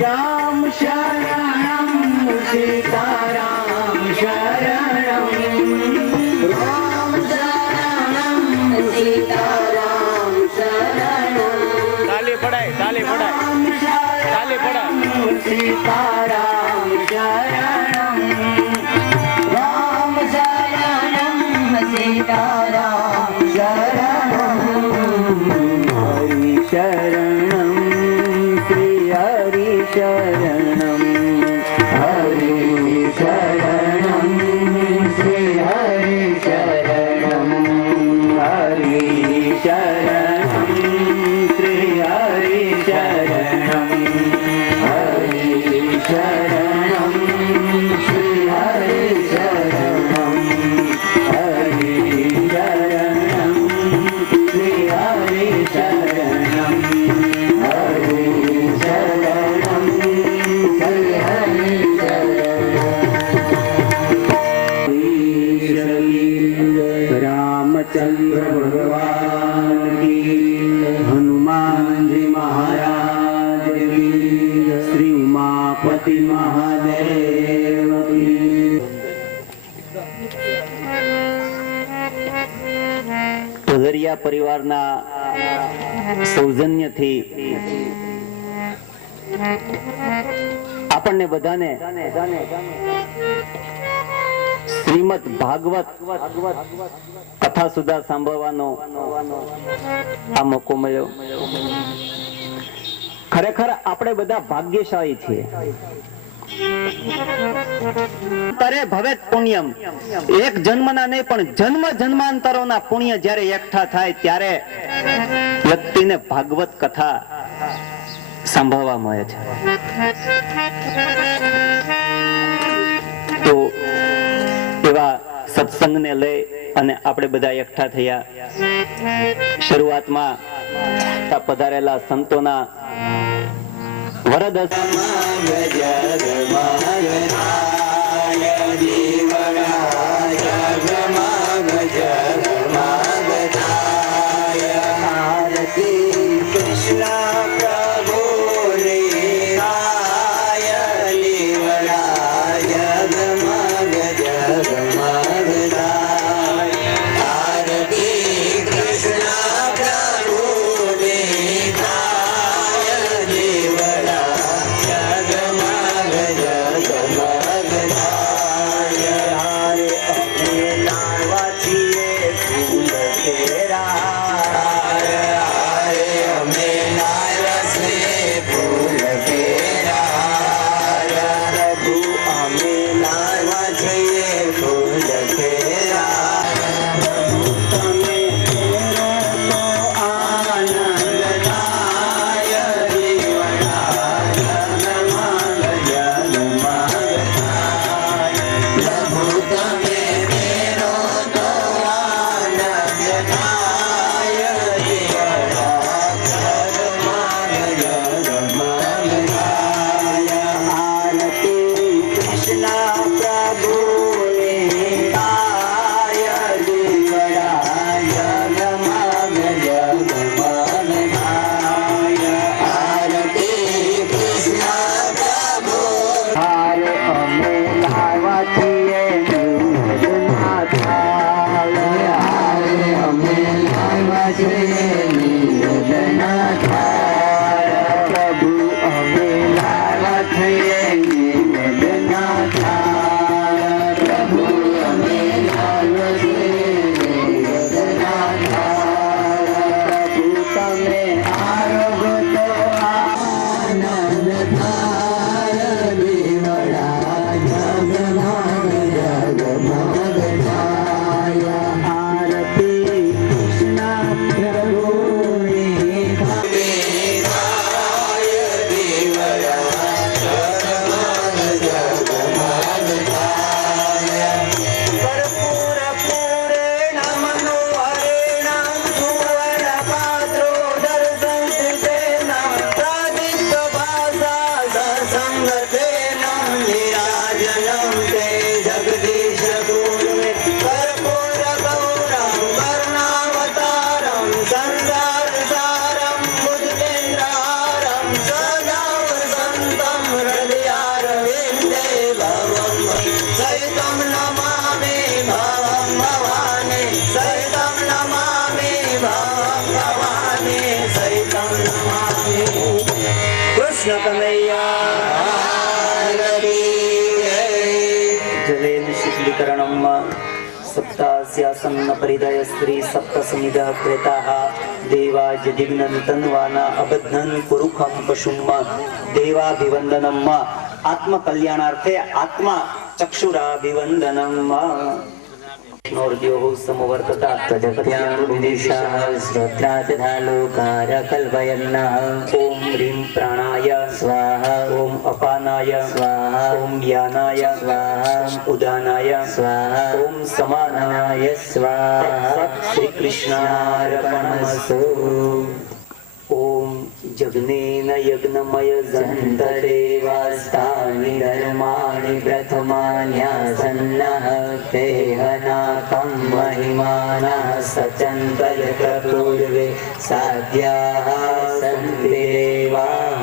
राम शरणं सीताराम शरणं राम शरणं सीताराम शरणं ताली पढ़ाई राम शरणं सीताराम शरणं राम शरणं सीताराम शरणं हरि शरणं श्री हरि शरणं हरि शरणं श्री हरि शरणं हरि शरणं श्री हरि शरणं हरि शरणं श्री हरि शरणं हरि शरणं श्री हरि शरणं हरि शरणं श्री हरि शरणं रामचंद्र भगवान की हनुमान जी महाराज की श्री उमापति महादेव की ઢોલરિયા પરિવારના સૌજન્યથી આપણને બધાને શ્રીમદ ભાગવત કથા સુધા સાંભળવાનો આ મોકો મળ્યો. ખરેખર આપણે બધા ભાગ્યશાળી છીએ. તરે ભવેત પુણ્યમ, એક જન્મના નહીં પણ જન્મ જન્માંતરોના પુણ્ય જ્યારે એકઠા થાય ત્યારે વ્યક્તિને ભાગવત કથા સાંભળવા મળે છે. તો એવા સત્સંગને લઈ અને આપણે બધા એકઠા થયા. શરૂઆતમાં પધારેલા સંતોના વરદ जलेन शीतलीकरणं सप्तास्यासन्न परिदय स्त्री सप्तसमिदः कृताः देवाजदिग्नन् तन्वाना अबध्नन् कुरुखं पशुं देवाभिवन्दनं आत्मकल्याणार्थे आत्मा चक्षुराभिवन्दनं नोर्द्योः समवर्तता तदपत्यां विदिशाः श्रोत्रा तथा लोकार कल्पयन्नः ॐ ह्रीं प्राणाय स्वाहा ॐ अपानाय स्वाहा ॐ यानाय स्वाहा ॐ उदानाय स्वाहा ॐ समानाय स्वाहा श्रीकृष्णार्पणमस्तु ॐ जग्नेन यज्ञमय जन्तदेवास्तानि धर्माणि प्रथमान्यासन्नः तेहनाकं महिमानः सचन्तयपूर्वे साध्याः सन्ति देवाः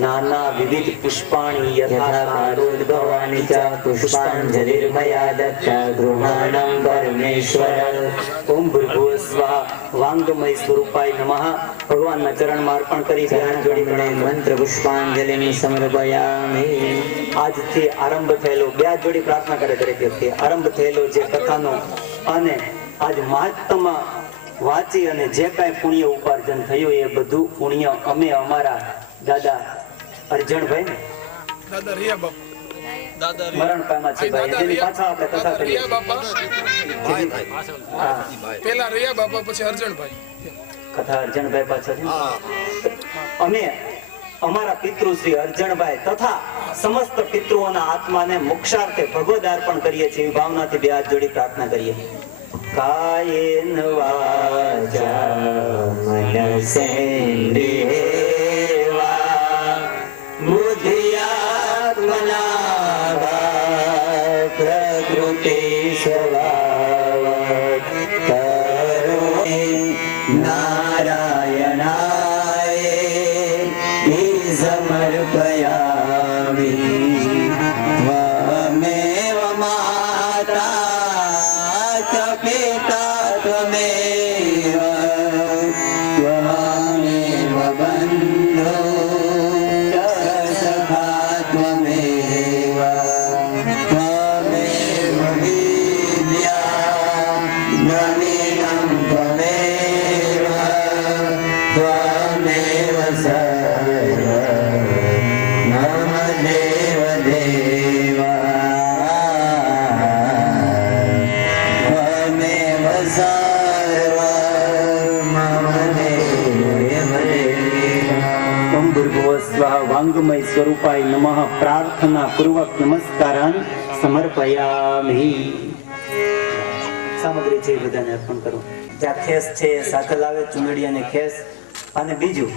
नाना विविध पुष्पाणि यथा कालोद्भवानि च पुष्पाञ्जलिर्मया दत्ता गृहाणं परमेश्वर ओम भूर्भुवः स्वाहा वांगमय स्वरूपाय नमः भगवानના ચરણમાં અર્પણ કરી ધ્યાન જોડી મંત્ર પુષ્પાંજલિ સમર્પયામિ આજથી આરંભ થયેલો બે જોડી પ્રાર્થના કરે દરેક વ્યક્તિ આરંભ થયેલો જે કથાનો અને આજ મહાત્મા વાંચી અને જે કાંઈ પુણ્ય ઉપાર્જન થયું એ બધું પુણ્ય અમે અમારા દાદા અર્જણભાઈ દાદા રિયા બાપા મરણ પામ્યા છે ભાઈ જેની પાછા આપણે કથા કરીએ પેલા રિયા બાપા પછી અર્જણભાઈ કથા અર્જણભાઈ પાછળ અમે અમારા પિતૃ શ્રી અર્જણભાઈ તથા સમસ્ત પિતૃઓના આત્માને મોક્ષાર્થે ભગવદ અર્પણ કરીએ છીએ ભાવનાથી બે હાથ જોડી પ્રાર્થના કરીએ કાયેન વાચા મનસેન્દ્રિયેવા બુદ્ધિયાત્મના પ્રકૃતિ સ્વભાવ કરોમિ નારાયણાય સમર્પયામિ ત્વમેવ માતા ચ પિતા ત્વમેવ ત્વમેવ બંધો ચ સખા ત્વમેવ ત્વમેવ વિદ્યા દ્રવિણં ત્વમેવ ત્વમેવ સર્વ મમ દેવ દેવા ત્વમેવ સર્વ મમ દેવ દેવા ઓમ ભૂર્ભુવઃ સ્વાહા વાંગમય સ્વરૂપાય નમઃ પ્રાર્થના પૂર્વક નમસ્કારાન સમર્પયામિ સામગ્રી છે એ બધાને અર્પણ કરો જ્યાં ખેસ છે એ સાથે લાવે ચુંદડી અને ખેસ અને બીજું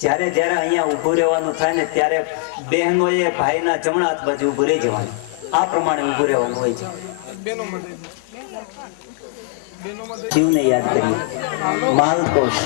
જ્યારે જ્યારે અહીંયા ઊભું રહેવાનું થાય ને ત્યારે બહેનોએ ભાઈના જમણા હાથ બાજુ ઊભું રહી જવાનું આ પ્રમાણે ઊભું રહેવાનું હોય છે શિવને યાદ કરીએ માલકોશ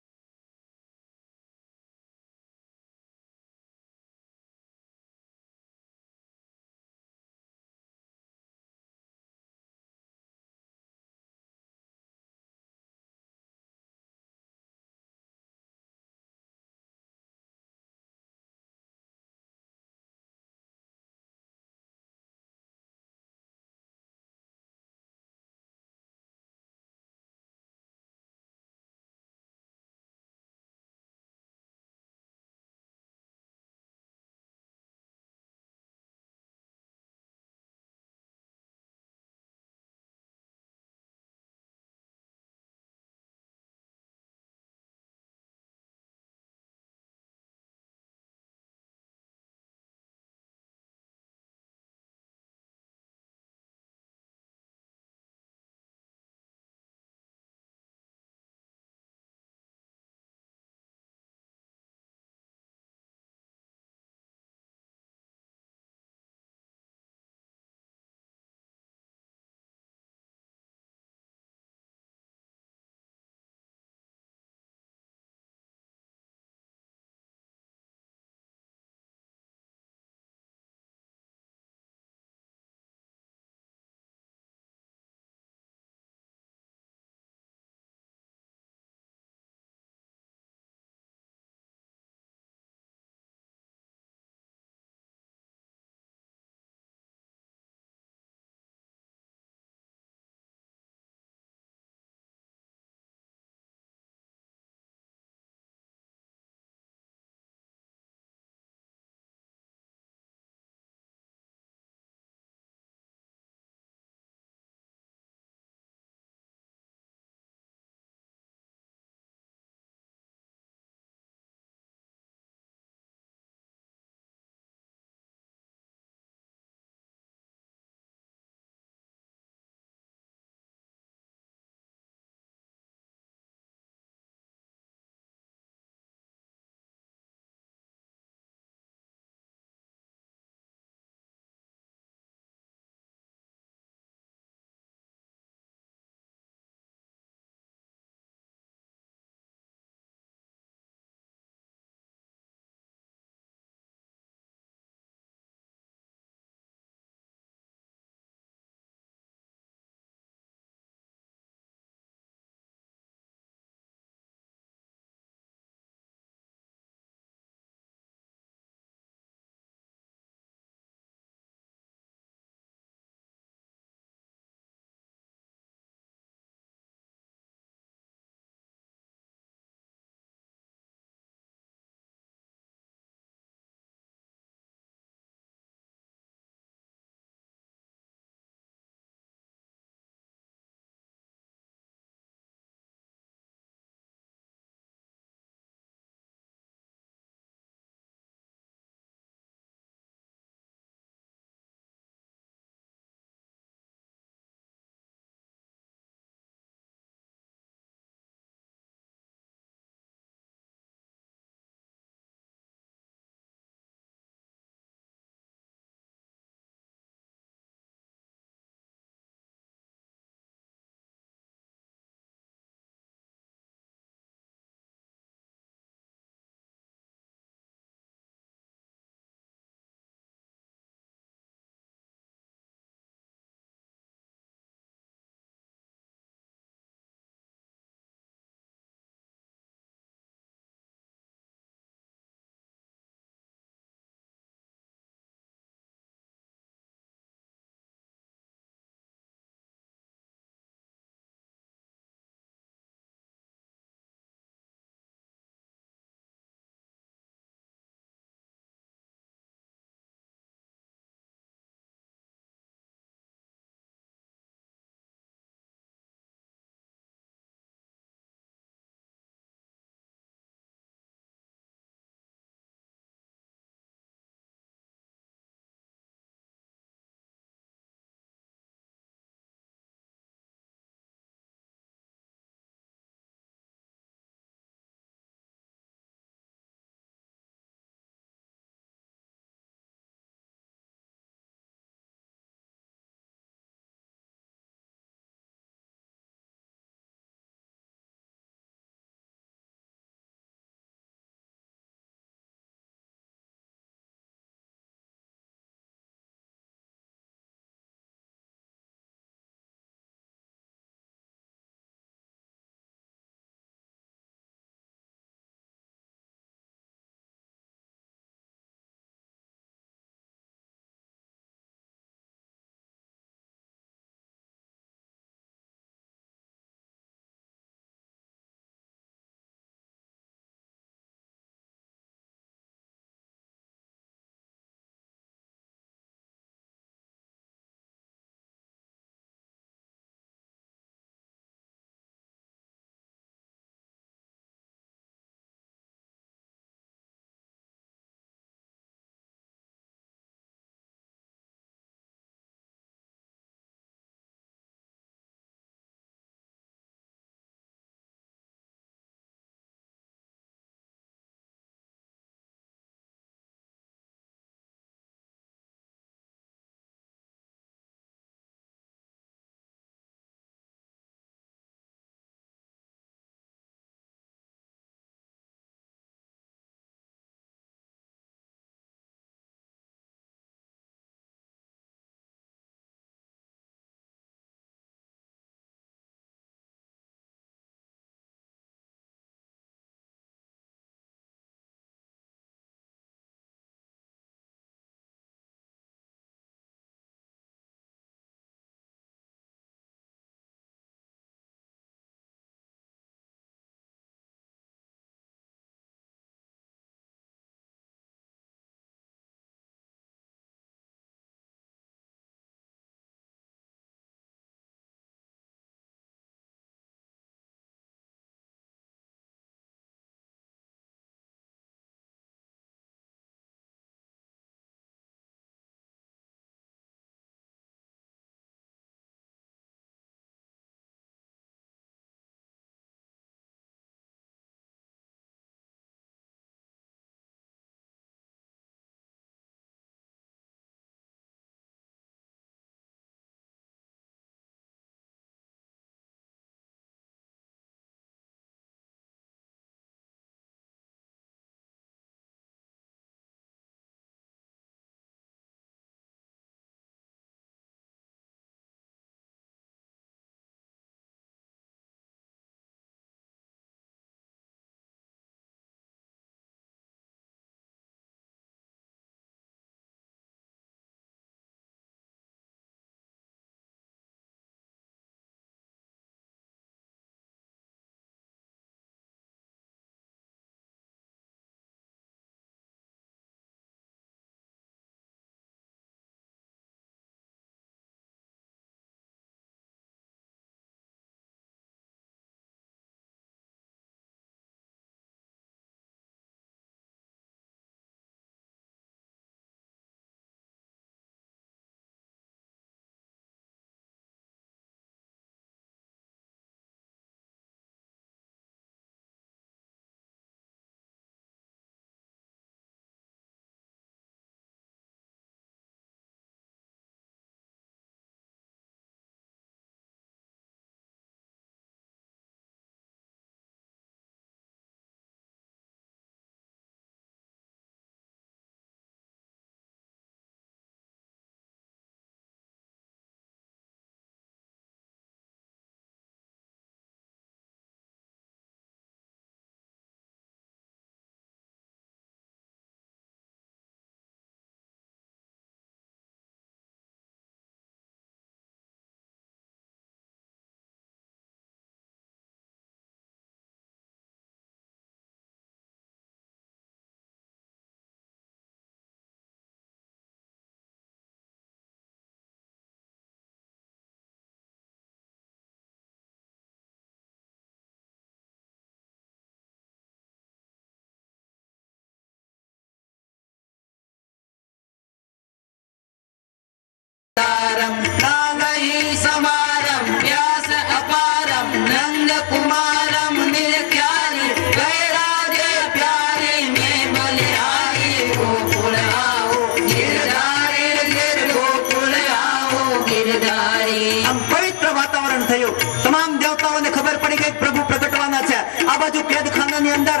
ખાનાની અંદર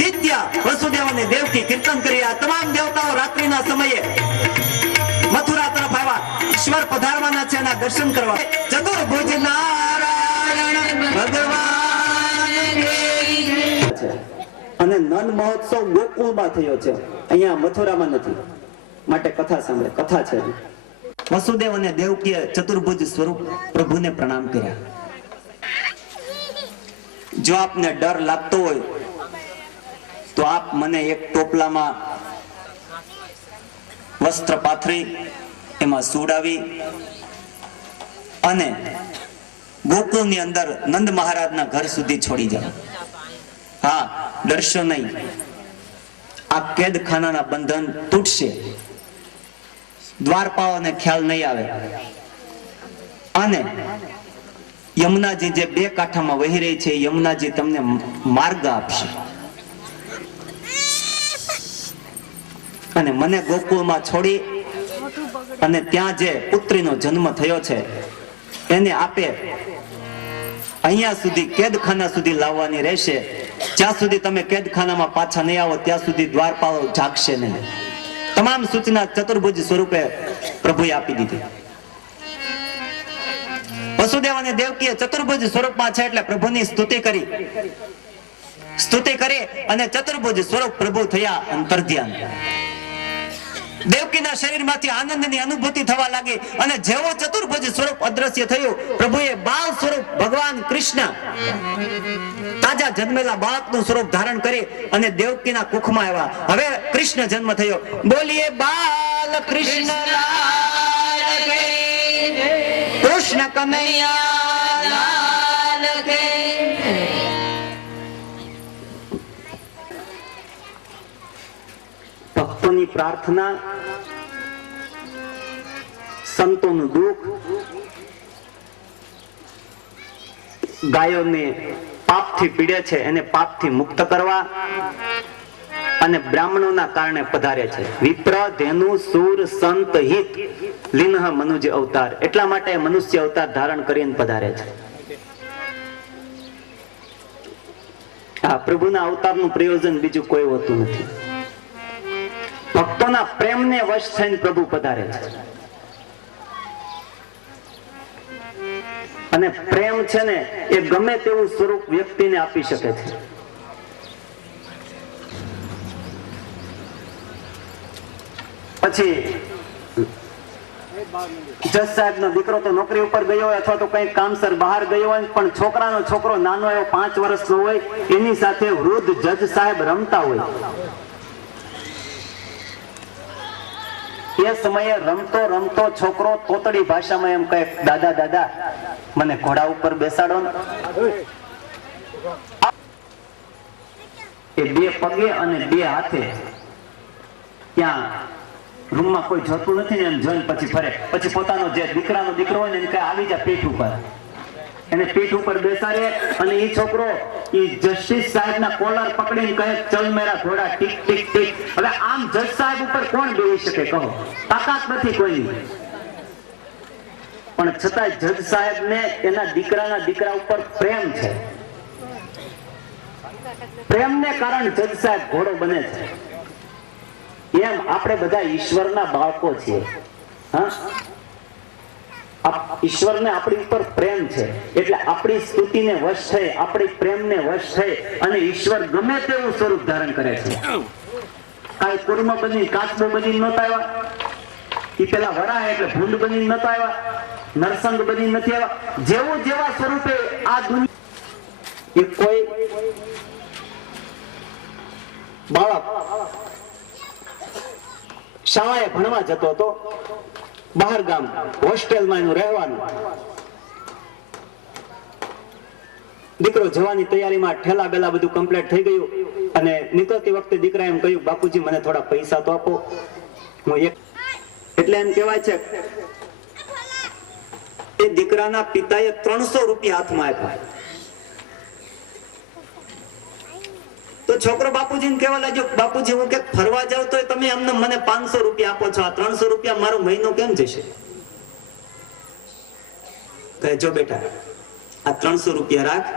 નિત્ય વસુદેવ અને દેવકી કીર્તન કરી આ તમામ દેવતાઓ રાત્રિના સમયે મથુરા તરફ આવ્યા. ઈશ્વર પધારવાના છે એના દર્શન કરવા. ચતુર્ભુજ નારાયણ ભગવાન અને નંદ મહોત્સવ ગોકુળમાં થયો છે, અહીંયા મથુરામાં નથી. માટે કથા સાંભળે, કથા છે. વસુદેવ અને દેવકીએ ચતુર્ભુજ સ્વરૂપ પ્રભુને પ્રણામ કર્યા. જો આપને ડર લાગતો હોય તો આપ મને એક ટોપલામાં વસ્ત્ર પાથરી એમાં સુડાવી અને ગોકુળની અંદર નંદ મહારાજના ઘર સુધી છોડી જાઓ. હા, ડરશો નહીં. આ કેદખાનાના બંધન તૂટશે, દ્વારપાળોને ખ્યાલ નહીં આવે અને યમુનાજી જે બે કાંઠામાં વહી રહી છે યમુનાજી તમને માર્ગ આપશે. અને મને ગોકુળમાં છોડી અને ત્યાં જે પુત્રીનો જન્મ થયો છે એને આપે અહીંયા સુધી કેદખાના સુધી લાવવાની રહેશે. જ્યાં સુધી તમે કેદખાનામાં પાછા નહીં આવો ત્યાં સુધી દ્વારપાળો જાગશે નહીં. તમામ સૂચના ચતુર્ભુજ સ્વરૂપે પ્રભુએ આપી દીધી. વસુદેવ અને દેવકીએ ચતુર્ભુજ સ્વરૂપમાં છે એટલે પ્રભુની સ્તુતિ કરી અને ચતુર્ભુજ સ્વરૂપ પ્રભુ થયા અંતર્ધ્યાન. દેવકીના શરીરમાંથી આનંદની અનુભૂતિ થવા લાગી અને જેવો ચતુર્ભુજ સ્વરૂપ અદ્રશ્ય થયું પ્રભુએ બાળ સ્વરૂપ ભગવાન કૃષ્ણ તાજા જન્મેલા બાળકનું સ્વરૂપ ધારણ કરી અને દેવકીના કુખમાં આવ્યા. હવે કૃષ્ણ જન્મ થયો. બોલીએ બાલ કૃષ્ણ લાલ કે કૃષ્ણ કનૈયા લાલ કે. ભક્તોની પ્રાર્થના, સંતોનું દુઃખ, ગાયોને પાપથી પીડે છે એને પાપથી મુક્ત કરવા અને બ્રાહ્મણોના કારણે પધારે છે. વિપ્ર ધેનુ સુર સંત હિત લીનહ મનુજ અવતાર, એટલા માટે મનુષ્ય અવતાર ધારણ કરીને પધારે છે. આ પ્રભુના અવતારનું પ્રયોજન બીજું કોઈ હોતું નથી. ભક્તોના પ્રેમને વશ થઈને પ્રભુ પધારે છે. અને પ્રેમ છે ને એ ગમે તેવું સ્વરૂપ વ્યક્તિને આપી શકે છે. પછી જજ સાહેબ નો દીકરો તો નોકરી ઉપર ગયો હોય અથવા તો કઈ કામસર બહાર ગયો હોય પણ છોકરાનો છોકરો નાનો એવો 5 વર્ષનો હોય એની સાથે વૃદ્ધ જજ સાહેબ રમતા હોય. એ સમયે રમતો રમતો છોકરો તોતડી ભાષામાં એમ કહે, દાદા દાદા મને ઘોડા ઉપર બેસાડો ને. એ 2 પગે અને 2 હાથે ત્યાં રૂમમાં કોઈ જોતું નથી ને એમ જોઈને પછી ફરે. પછી પોતાનો જે દીકરાનો દીકરો હોય ને એને કહે આવી જા પીઠ ઉપર. એને પીઠ ઉપર બેસાડે અને એ છોકરો એ જસ્ટિસ સાહેબના કોલર પકડીને કહે ચલ મેરા ઘોડા ટીક ટીક ટીક. હવે આમ જજ સાહેબ ઉપર કોણ બેસી શકે કહો? તાકાત નથી કોઈની. પણ છતાંય જજ સાહેબને એના દીકરા ઉપર પ્રેમ છે. પ્રેમને કારણે જજ સાહેબ ઘોડો બને છે. એમ આપણે બધા ઈશ્વરના બાળકો છીએ. હા, ઈશ્વરને આપણી ઉપર પ્રેમ છે એટલે આપણી સ્તુતિને વશ થઈ, આપણી પ્રેમને વશ થઈ અને ઈશ્વર ગમે તેવું સ્વરૂપ ધારણ કરે છે. કાંઈ કુર્મ બની કાચબો બની નહોતા આવ્યા. એ પેલા વરાહ એટલે ભૂંડ બની નહોતા આવ્યા, નરસંગ બની નથી આવ્યા. જેવું જેવા સ્વરૂપે આ દુનિયા એ કોઈ બાળક શાળાએ ભણવા જતો હતો, બહાર ગામ હોસ્ટેલમાં એનું રહેવાનું. દીકરો જવાની તૈયારીમાં ઠેલા બેલા બધું કમ્પ્લીટ થઈ ગયું અને નીકળતી વખતે દીકરા એમ કહ્યું, બાપુજી મને થોડા પૈસા તો આપો. હું એટલે એમ કહેવાય છે એ દીકરાના પિતાએ 300 રૂપિયા હાથમાં આપ્યા. તો છોકરો બાપુજીને કહેવા લાગ્યો, બાપુજી હું કે ફરવા જાવ તો તમે અમને મને 500 રૂપિયા આપો છો, આ 300 રૂપિયા મારો મહિનો કેમ જશે? કહે જો બેટા આ 300 રૂપિયા રાખ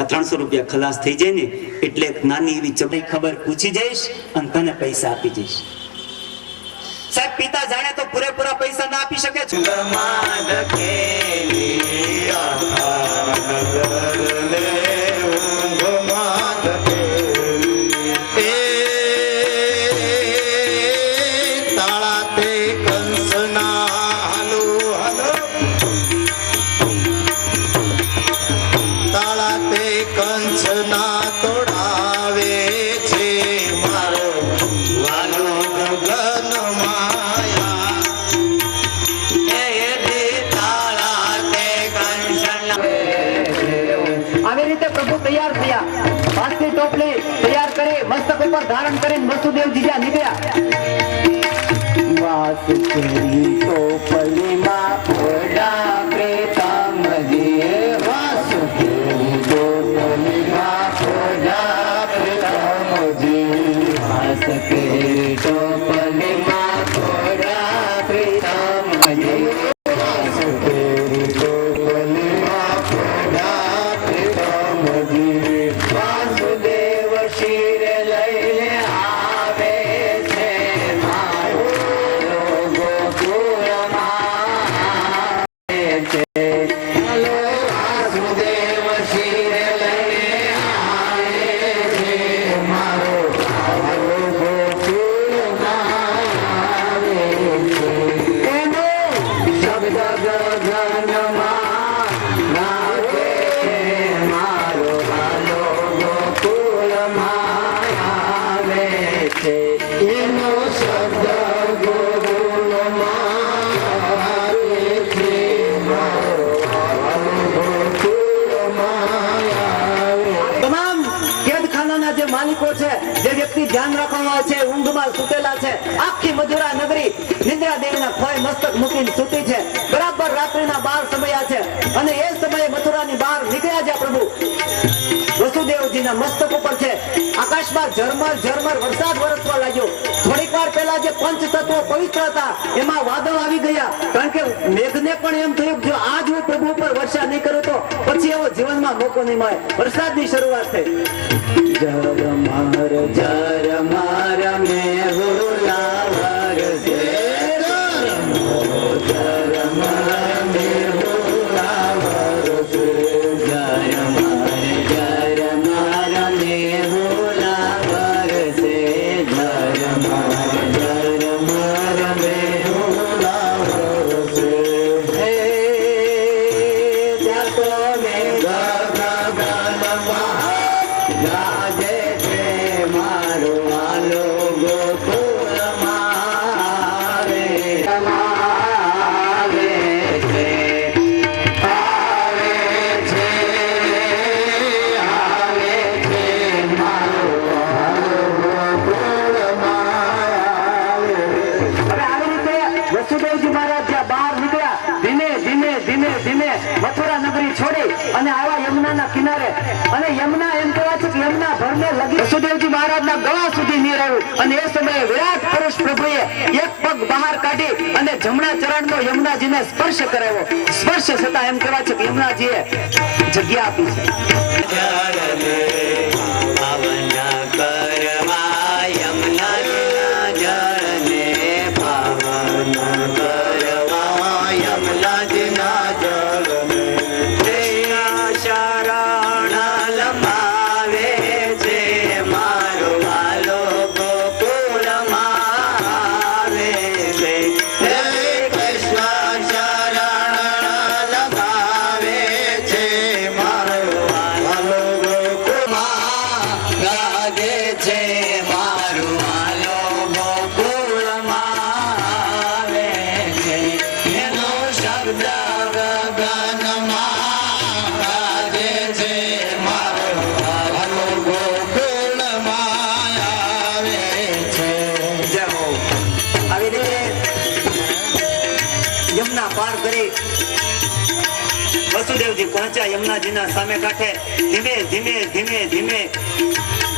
આ 300 રૂપિયા ખલાસ થઈ જાય ને એટલે એક નાની એવી ચપટી ખબર પૂછી જઈશ અને તને પૈસા આપી જઈશ. સાહેબ પિતા જાણે તો પૂરેપૂરા પૈસા ના આપી શકે છે. આવી રીતે પ્રભુ તૈયાર થયા. વાંસની ટોપલી તૈયાર કરી મસ્તક ઉપર ધારણ કરીને વસુદેવજી જ્યાં નીકળ્યા. વાસુદેવની ટોપલીમાં ફોડા પ્રેતમજી, વાસુદેવની ટોપલીમાં ફોડા પ્રેતમજી, વાસુદેવની ટોપલીમાં ફોડા પ્રેતમજી, વાસુદેવની ટોપલીમાં ફોડા પ્રેતમજી, વાસુદેવ શિર લઈને આવે છે મારો ગોકુળમાં છે. હાલો વાસુદેવ શિર લઈને આવે છે મારો ગોકુળમાં આવે છે. એનો શબ્દ ગગનમાં ગાવે છે મારો હાલો ગોકુળમાં આવે છે. એનો શબ્દ ગોકુળમાં આવે છે મારો હાલો ગોકુળમાં આવે. તમામ કેદખાનાના જે માલિકો છે, જે વ્યક્તિ ધ્યાન રાખવામાં છે, ઊંઘમાં સૂતેલા છે, આખી મધુરા નગરી નિદ્રા દેવીના ખોય મસ્તક મૂકીને સૂતી છે. બરાબર રાત્રિના 12 સમયા છે અને એ સમયે મથુરાની બહાર નીકળ્યા છે પ્રભુ. વસુદેવજીના મસ્તક ઉપર છે. આકાશમાં ઝરમર ઝરમર વરસાદ વરસવા લાગ્યો. થોડીક વાર પહેલા જે પંચ તત્વો પવિત્ર હતા એમાં વાદળ આવી ગયા. કારણ કે મેઘને પણ એમ થયું કે જો આજ હું પ્રભુ ઉપર વર્ષા નહીં કરું તો પછી એવો જીવનમાં મોકો નહીં મળે. વરસાદની શરૂઆત થઈ. ઝરમર ઝરમર મેઘુલા વરસે, ઝરમર મેઘુલા વરસે, ઝરમર ઝરમર મેઘુલા વરસે, ઝરમર ઝરમર મેઘુલા વરસે. હે ત્યાં તો મેઘ ગગનમાં ગાજે છે મારો હાલો ગોકુળમાં આવે છે. આવે છે, આવે છે, આવે છે મારો હાલો ગોકુળમાં આવે. હવે આવી રીતે વસુદેવજી મહારાજ જ્યાં બહાર નીકળ્યા, ધીમે ધીમે ધીમે ધીમે મથુરા નગરી છોડી અને આવ્યા યમુનાના કિનારે. અને યમુના એમ કહેવાય છે કે યમુના ભરને લગી વસુદેવજી મહારાજના ગળા સુધી નીર આવ્યું. અને એ સમયે વિરાટ પુરુષ પ્રભુએ એક પગ બહાર કાઢી અને જમણા ચરણનો યમુનાજીને સ્પર્શ કરાવ્યો. સ્પર્શ થતા એમ કહેવાય છે કે યમુનાજીએ જગ્યા આપી છે. વસુદેવજી પહોંચ્યા યમુનાજીના સામે કાંઠે. ધીમે ધીમે ધીમે ધીમે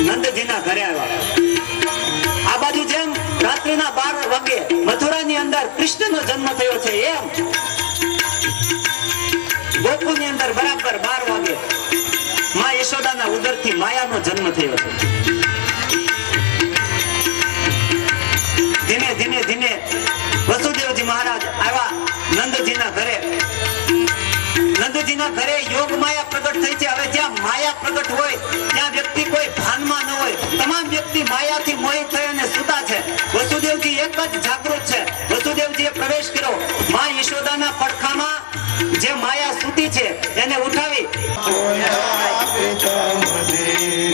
નંદજીના ઘરે આવ્યા. આ બાજુ જેમ રાત્રિના 12 વાગે મથુરાની અંદર કૃષ્ણનો જન્મ થયો છે, એમ ગોકુળની અંદર બરાબર 12 વાગે માં યશોદાના ઉદરથી માયાનો જન્મ થયો છે. ધીમે ધીમે ધીમે વસુદેવજી મહારાજ આવ્યા નંદજીના ઘરે. નંદજીના ઘરે યોગ માયા પ્રગટ થઈ છે. હવે જ્યાં માયા પ્રગટ હોય ત્યાં વ્યક્તિ કોઈ ભાનમાં ન હોય. તમામ વ્યક્તિ માયાથી મોહિત થઈ અને સૂતા છે. વસુદેવજી એક જ જાગૃત છે. વસુદેવજીએ પ્રવેશ કર્યો. માં યશોદાના પડખામાં જે માયા સૂતી છે એને ઉઠાવી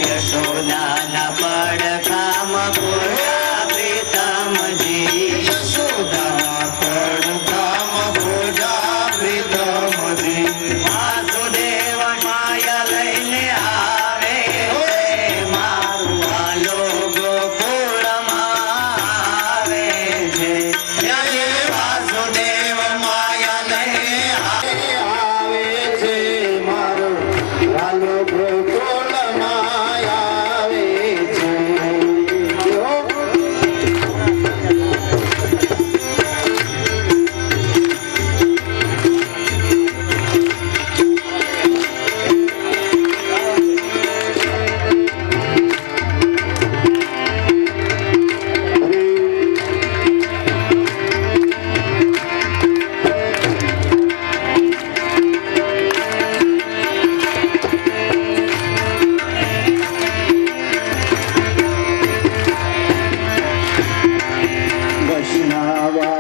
યશોદાના પડખામાં પૂજા પ્રીતમજી, યશોદાના પડખામાં પૂજા પ્રીતમજી, વાસુદેવ માયા લઈને આવે મારું વાલો ગોકુળમાં આવે છે. વાસુદેવ માયા લઈને આવે છે મારો વાલો ગોકુળમાં આવે છે.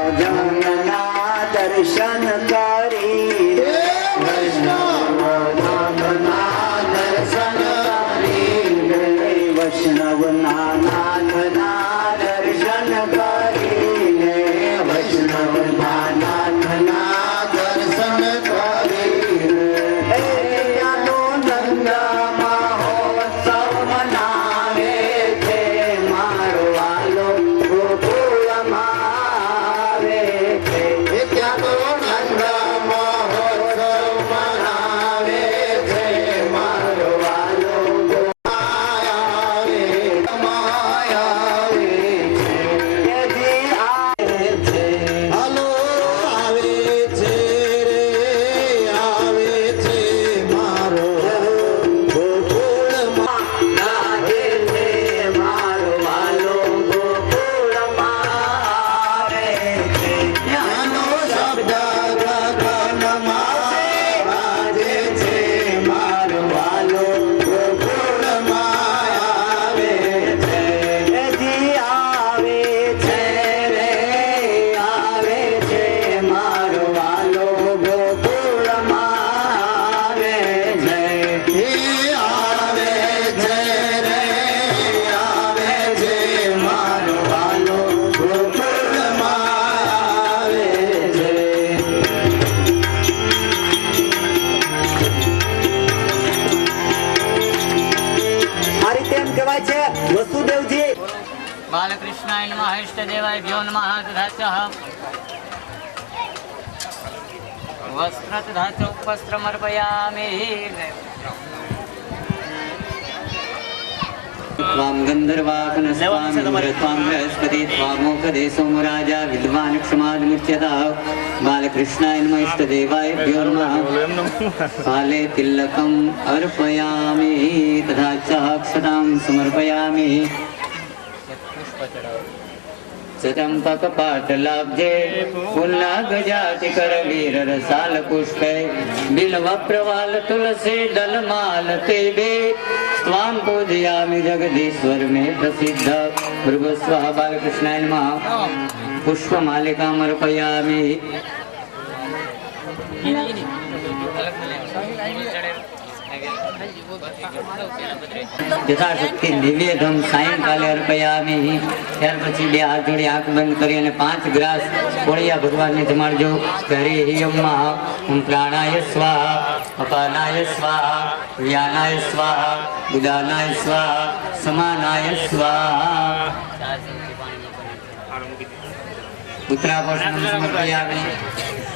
વૈષ્ણવજનના દર્શન કરી, વૈષ્ણવજનના દર્શન કરી, વૈષ્ણવના નાથના દર્શન કરીને, વૈષ્ણવના નાથના દર્શન કરીને ત્યાંનો નંદ મહોત્સવ મનાવે છે મારો વાલો ગોકુળમાં આવે છે. ત્યાં તો નંદ મહોત્સવ મનાવે છે મારો વાલો આવે છે. હાલો આવે છે રે આવે છે મારો ગોકુળમાં લાગે છે મારો વાલો ગોકુળમાં આવે છે. ત્યાંનો શબ્દ ગગનમાં વાજે છે મારો વાલો ગોકુળમાં આવે છે. જી આવે છે રે આવે છે મારો વાલો ગોકુળમાં આવે છે. આવે છે રે આવે છે મારો વાલો ગોકુળમાં આવે છે. આ રીતે એમ કહેવાય છે વસુદેવજી बालकृष्णाय नमः इष्टदेवाभ्यो नमः तथा च वस्त्र तथा च उपस्त्रमर्पयामि त्वां गन्धर्वाकनस्त्वां इन्द्रत्वां बृहस्पति त्वामोपदेशो राजा विद्वान् क्षमाद्मुच्यतः. बालकृष्णाय नमः इष्टदेवाभ्यो नमः. काले तिलकम् अर्पयामि तथा च अक्षतां समर्पयामि. चम्पकपाटलाब्जे पुल्लागजाति करवीर रसाल पुष्पे बिल्व प्रवाल तुलसी दलमालते बे स्वां पूजयामि जगदीश्वर में प्रसिद्ध. भृगस्वः बालकृष्णाय नमः. पुष्पमालिकामर्पयामि. यथाशक्ति निवेदन सायंकाले अर्पयामि. ત્યાર પછી બે હાથ જોડી આંખ બંધ કરી અને 5 ગ્લાસ કોળિયા ભગવાનને જમાડજો. હરિ અમ્મા ઓમ પ્રાણાય સ્વાહા અપાનાય સ્વાહા વ્યાનાય સ્વાહા ઉદાનાય સ્વાહા સમાનાય સ્વાહા. उत्तरापोषणं समर्पयामि.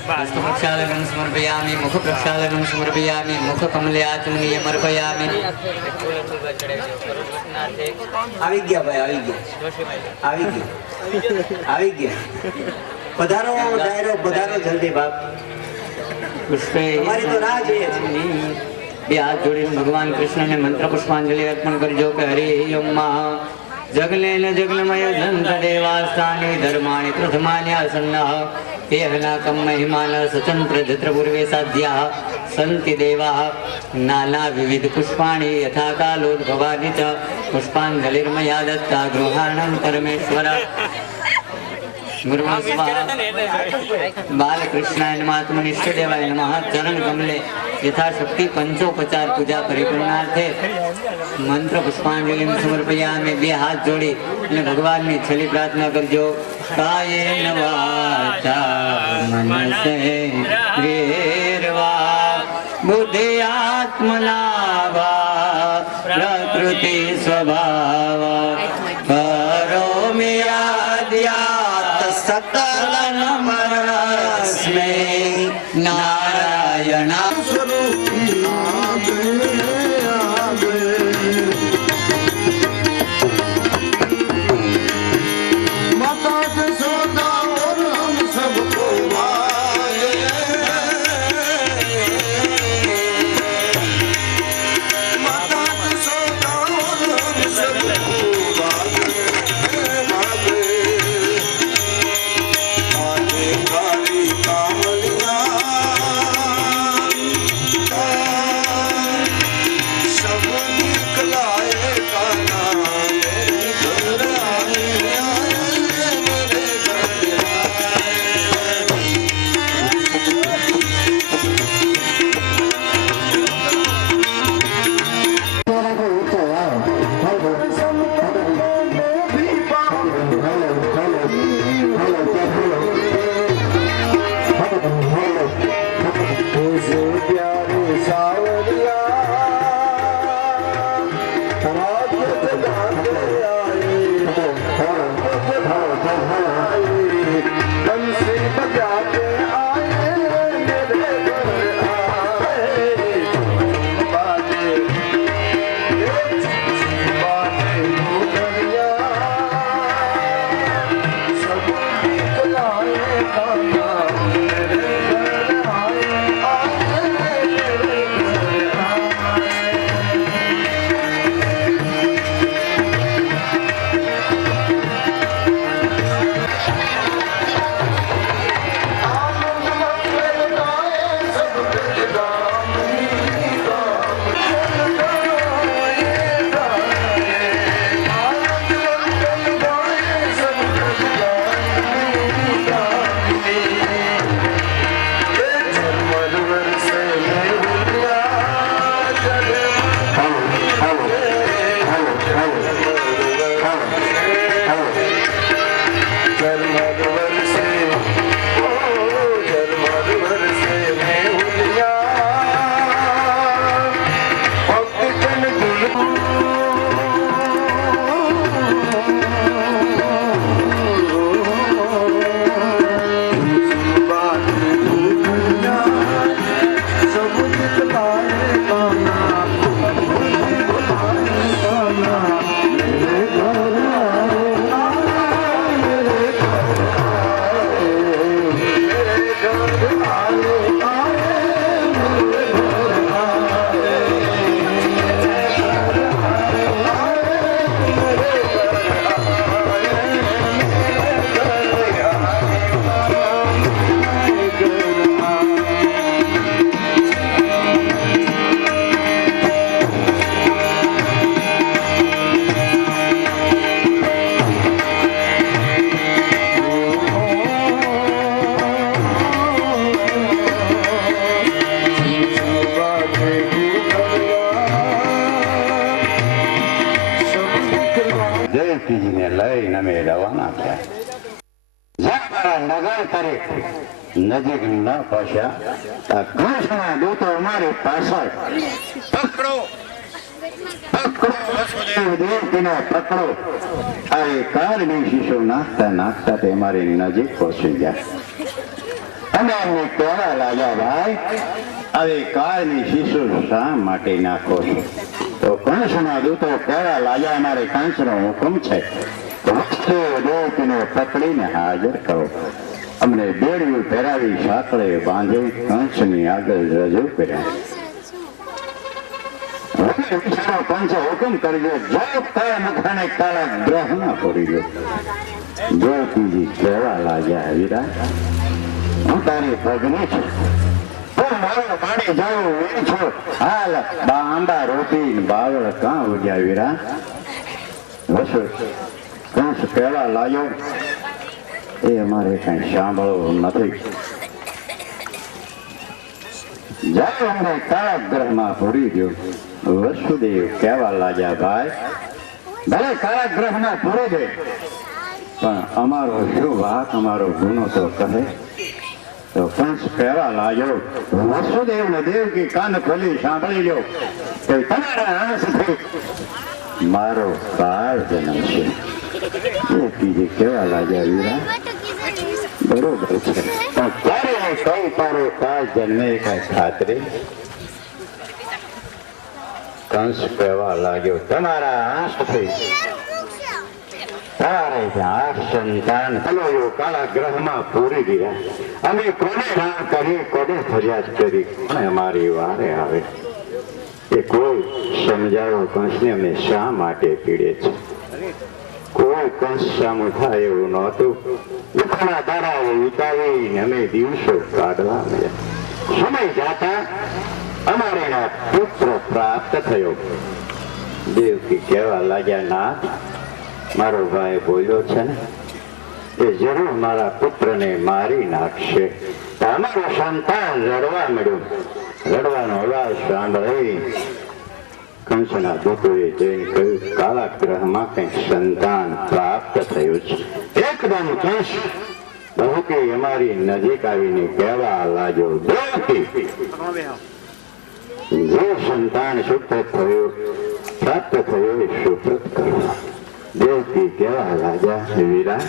हस्तप्रक्षालनं समर्पयामि. मुखप्रक्षालनं समर्पयामि. मुखकमलयाचमनीयम् अर्पयामि. આવી ગયા ભાઈ આવી ગયા પધારો ડાયરો પધારો જલ્દી બાપ પુષ્પે અમારી તો રાહ જોઈએ છે. બે હાથ જોડીને ભગવાન કૃષ્ણને મંત્ર પુષ્પાંજલિ અર્પણ કરજો કે હરિ ઓમ જગલેન જગલમય જંત દેવાસ્તાની ધર્માણી પ્રથમાન્યાસન્નઃ એહનાકમ મહિમાન સચંત્ર જત્ર પૂર્વે સાધ્યા સંતિ દેવા નાના વિવિધ પુષ્પાણી યથા કાલોદ્ભવાનિ ચ પુષ્પાંજલિર્મયા દત્તા ગૃહાણં પરમેશ્વર બાલકૃષ્ણાય નમઃ આત્મનિષ્ઠદેવાય નમઃ ચરણ કમલે યથાશક્તિ પંચોપચાર પૂજા પરિપૂર્ણાર્થે મંત્ર પુષ્પાંજલિ સમર્પયામિ બે હાથ જોડી અને ભગવાનની છેલ્લી પ્રાર્થના કરજો કાયેન વાચા મનસેન્દ્રિયર્વા બુદ્ધિ આત્મના વા પ્રકૃતિ સ્વભાવ કરોમિ યાદ્યાત સકલનમસ્મે નારાયણા જયંતીજીને લઈને અમે રવાના થયા. નગર તરીક નજીક ન પહોંચ્યા. કૃષ્ણ દૂતો અમારી પાછળ પકડો દેવકીને પકડો. આ કાળની શીશો નાખતા નાખતા તે મારી નજીક પહોંચી ગયા અને એમને કહેવા લાગ્યા, ભાઈ હવે કાળની શીશો શા માટે નાખો છો? તો કંસના દૂતો કહેવા લાગ્યા, અમારે કંસનો હુકમ છે દેવકીને પકડીને હાજર કરો. અમને બેડિયું પહેરાવી સાંકળે બાંધી કંસની આગળ રજૂ કર્યા. પંચે હુકમ કરી દો જો કાળા મખાને કાળા ગ્રહમાં પડી ગયો જ્યોતિજી કેવા લાગ્યા વીરા હું તારી ભગની છું તું મારો પાણી જાઉં વીર છું હાલ આંબા રોપી બાવળ કાં ઉગ્યા વીરા વસો કંસ કેવા લાગ્યો એ અમારે કઈ સાંભળવું નથી જ્યારે અમને કાળા ગ્રહમાં પૂરી ગયો વસુદેવ કહેવા લાગ્યા ભાઈ ભલે કાળા ગ્રહમાં પૂરી દે પણ અમારો શું વાક અમારો ગુનો તો કહે તો કંસ કહેવા લાગ્યો વસુદેવ ને દેવકી કાન ખોલી સાંભળી લો કે તમારા આંસથી મારો કાળ જન્મશે એ કીધી કેવા લાગ્યા વીરા બરોબર છે પણ ક્યારે કઈ તારો કાળ જન્મે કઈ ખાતરી કંસ કહેવા લાગ્યો તમારા આંખથી તારે ત્યાં સંતાન હલો કાળા ગ્રહમાં પૂરી ગયા અમે કોને ના કરી કોને ફરિયાદ કરી અને અમારી વારે આવે એ કોઈ સમજાવો કંસને અમે શા માટે પીડે છે કોઈ કંસ સામું થાય એવું નહોતું દુઃખના દાડાઓ વિતાવીને અમે દિવસો કાઢવા મળ્યા સમય જાતા અમારે પુત્ર પ્રાપ્ત થયો દેવકી કહેવા લાગ્યા ના મારો ભાઈ બોલ્યો છે ને એ જરૂર મારા પુત્રને મારી નાખશે અમારો સંતાન રડવા મળ્યું રડવાનો અવાજ સાંભળી કંસના દૂતોએ જઈને કહ્યું કાળા ગ્રહમાં કંઈક સંતાન પ્રાપ્ત થયું છે એકદમ કંસ બહુ કે અમારી નજીક આવીને કહેવા લાગ્યો દેવકી જે સંતાન સુપ્રત થયું પ્રાપ્ત થયું એ સુપ્રત કરવા દેવકી કહેવા લાગ્યા વીરા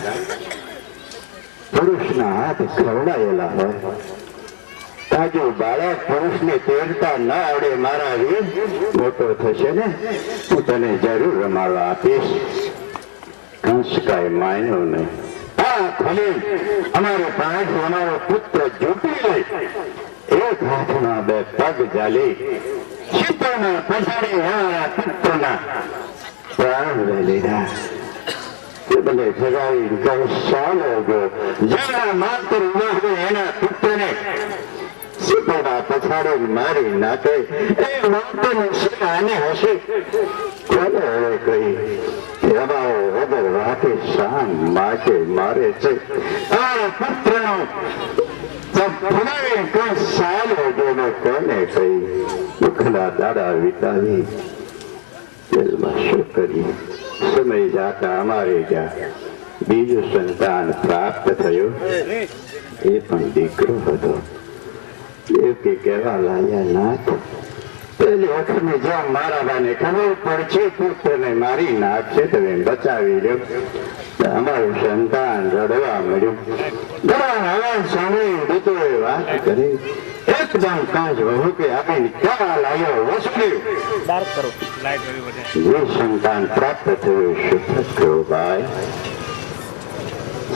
પુરુષના હાથ ખવડાયેલા હોય તાજો બાળક પુરુષને તેડતા ના આવડે મારા વીર મોટો થશે ને હું તને જરૂર રમાડવા આપીશ કંસ કાંઈ માન્યો નહીં આ ખલીલ અમારો પાંચ અમારો પુત્ર જૂટી લઈ એક હાથમાં બે પગ ઝાલી શીતળમાં પછાડી અમારા પુત્રના પ્રાણ લઈ લીધા બને સગાવી કંસ ચાલો ગયો જેના માત્ર એના પુત્રને શીતળમાં પછાડી મારી નાખે એ માતાનું આને હશે કોને હવે કહી અમારો વગર વાતે શાન માટે મારે છે આ પુત્રનો કોને કહી દુઃખના દાડા વિતાવી જેલમાં શું કરીએ સમય જાતા અમારે ગયા બીજું સંતાન પ્રાપ્ત થયું એ પણ દીકરો હતો દેવકી કહેવા લાગ્યા નાથ પેલી વખતની જેમ મારા બાને ખબર પડશે પુત્રને મારી નાખશે તમે બચાવી લો અમારું સંતાન રડવા મળ્યું અવાજ સાંભળી દૂતોએ વાત કરી એકદમ કાંચ વહુ કે આપણે કહેવા લાગ્યો વસુદેવ જે સંતાન પ્રાપ્ત થયું સુપ્રત કહ્યું ભાઈ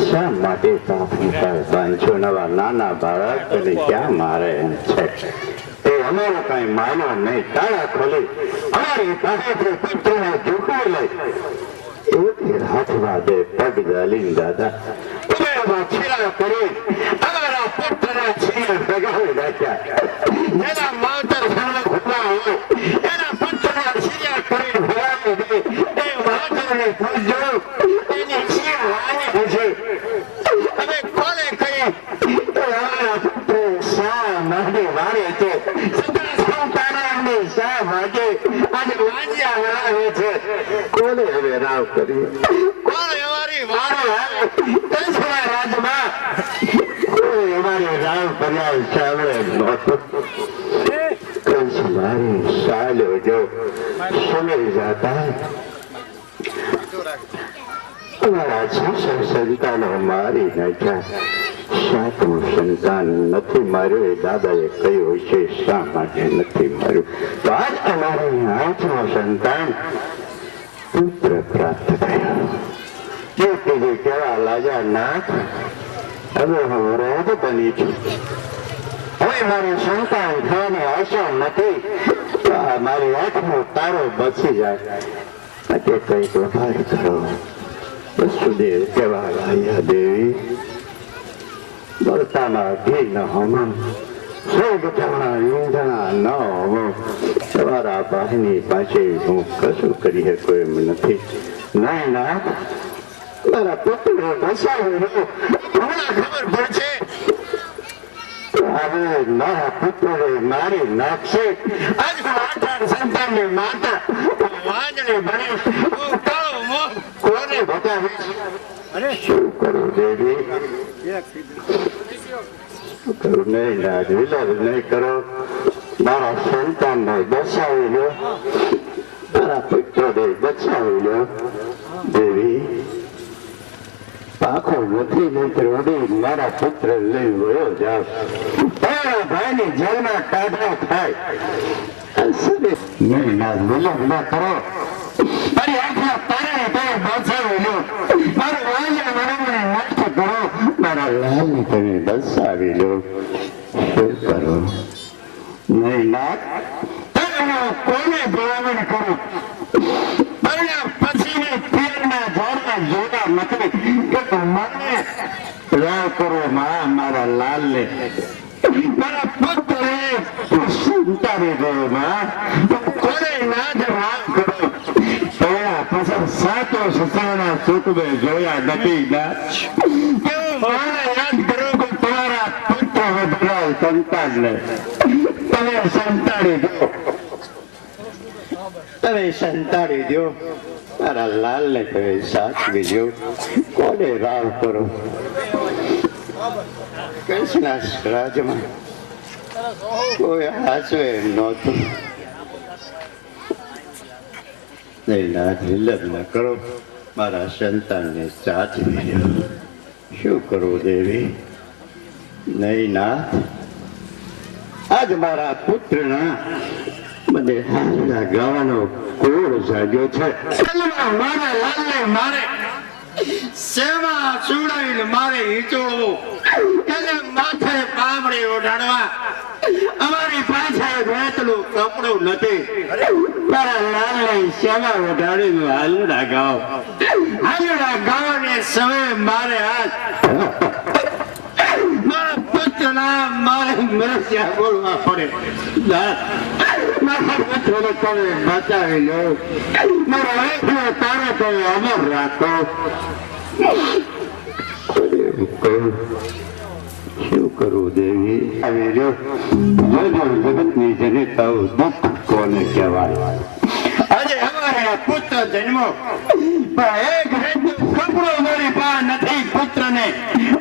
શા માટે પાંચસો નવા નાના બાળકને ક્યાં મારે એમ છે એ અમારો કઈ માનો નહીં તાળા ખોલી અમારી પાસેથી પુત્રને ઝૂકવી લઈ એક હાથમાં બે પગ ઝાલીને દાદા છેડા કરી અમારા પુત્રના છેડા ભગાવી નાખ્યા જેના માવતર સામે ખુલ્લા હોય એના પુત્રના છેડા કરી ભગાવી દે એ માવતરને પૂછજો એની છેડ વાણી પૂછે અમે કોને કહી અમારા પુત્ર શા માટે વાળે છે શા માટે આજે વાંજ્યા આવે છે કોને હવે રાવ કરી કોને અમારી વાળો કંસના રાજમાં કોઈ અમારી રાવ કર્યા સાંભળે નહોતું કંસ મારી સાલ્યો જો સમય જાતા અમારા 6 સંતાનો મારી નાખ્યા સાતમું સંતાન નથી માર્યું એ દાદાએ કહ્યું છે શા માટે નથી માર્યું તો આજ અમારે 8મું સંતાન પુત્ર પ્રાપ્ત થયો જે કહેવા લાગ્યા નાથ હવે હું રોગ બની છું હવે કોઈ મારી સંતાન થવાની આશા નથી તો આ મારી આંખનો તારો બચી જાય માટે કઈક વખાણ કરો. વસુદેવ કેવા લાયા દેવી બળતામાં ઘી ન હોમો સૌગઠાણા ઈંધણા ન હોમો તમારા ભાઈની પાસે હું કશું કરી શકો એમ નથી. નહીં ના મારા પુત્ર બસાવેલો હમણાં ખબર પડશે હવે મારા પુત્રને મારી નાખશે. આજ હું 8 સંતાનની માતા વાંજણી બનીશ. હું કાળો મોહ કોને બતાવીશ? શું કરું દેવી? શું કરું? નહીં ના વિલાપ નહીં કરો. મારા સંતાનને બચાવી લો, મારા પુત્રને બચાવી લો દેવી. પાખો નથી નહીં મારા પુત્ર લઈ વયો જાવ. ભાઈની જેલમાં કાઢવા થાય. નહીં ના વિલાપ ના કરો. મારી આંખના તારાને તમે બચાવી લો. મારું વાંજણ મને નષ્ટ કરો. મારા લાલને તમે બચાવી લો. શું કરો? નહીં ના તમે કોને ભલામણ કરો? પછી પીરના ઝાડના જોડા નથી કે મને રાહ કરો મારા લાલને મારા પુત્રને સંતાડી દો કોને ના જ રાહ કરો. પછી સાતો સસરાના સુખને જોયા નથી ના મને યાદ કરો કે તમારા પુત્ર વધરા સંતાનને તમે સંતાડી દો. તમે સંતાડી દો. મારા લાલને તમે સાચવી દો. કોને રાવ કરો? કૃષ્ણ રાજમાં કોઈ હાચવે નહોતું. વિલંબ ન કરો. મારા સંતાનને સાચવી દો. શું કરવું દેવી? નહીં નાથ આજ મારા પુત્રના મને હાલના ગાવાનો કોળ જાગ્યો છે. મારા લાલને મારે સેવા સુડાવીને મારે હિંચોળવો એને માથે પામડી ઓઢાડવા અમારી પાસે વેતલું કપડું નથી. મારા લાલને સેવા ઓઢાડીને હાલડા ગાવ. હાલડા ગાવાની સમય મારે આજ મારા પુત્રના મારે મરસ્યા બોલવા પડે. મારા પુત્રને તમે બચાવી લો. મારો આંખનો તારો તમે અમર રાખો. શું કરું દેવી? આવી જો જગતની જનતાઓ દુઃખ કોને કહેવાય? આજે અમારા પુત્ર જન્મો પણ એક કપડો મારી પાસે નથી. પુત્રને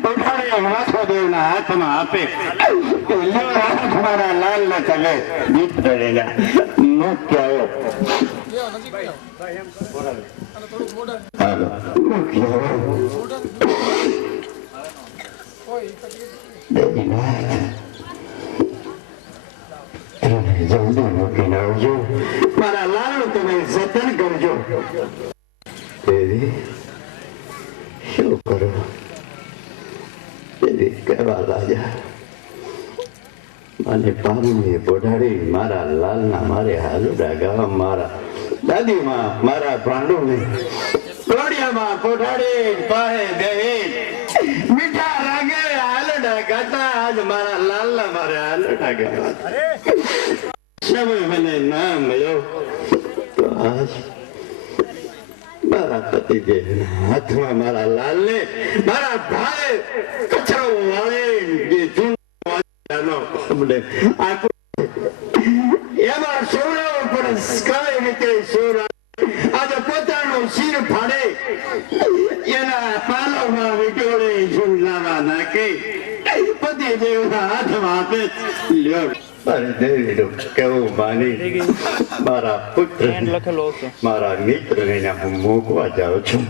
ઉઠાડી વાસુદેવના હાથમાં આપે મારા લાલ ને તમે મિત્ર મુખ્ય જલ્દી મૂકીને આવજો. મારા લાલ તમે જતન કરજો. દેવી શું કરો? દેવી કેવા લાગ્યા? મને પાણી પોઢાડી મારા લાલના મારે હાલુડા ગાવા મારા દાદીમાં મારા ભાંડુને ટોડિયામાં પોઢાડી પાહે બેહીન મીઠા રાગે હાલુડા ગાતા. આજ મારા લાલના મારે હાલુડા ગાવા સમય મને ના મળ્યો તો આજ મારા પતિદેવના હાથમાં મારા લાલને મારા ભાઈ કચરો વાળી એમાં સોના પણ કઈ રીતે સોના આજે પોતાનું શિર ફાડે એના પાલોમાં વિટોળે ઝુલાવા નાખે પતિદેવના હાથમાં આપે લ્યો. દેવીનું કેવું માની મારા પુત્ર મારા મિત્રને હું મૂકવા જાઉં છું.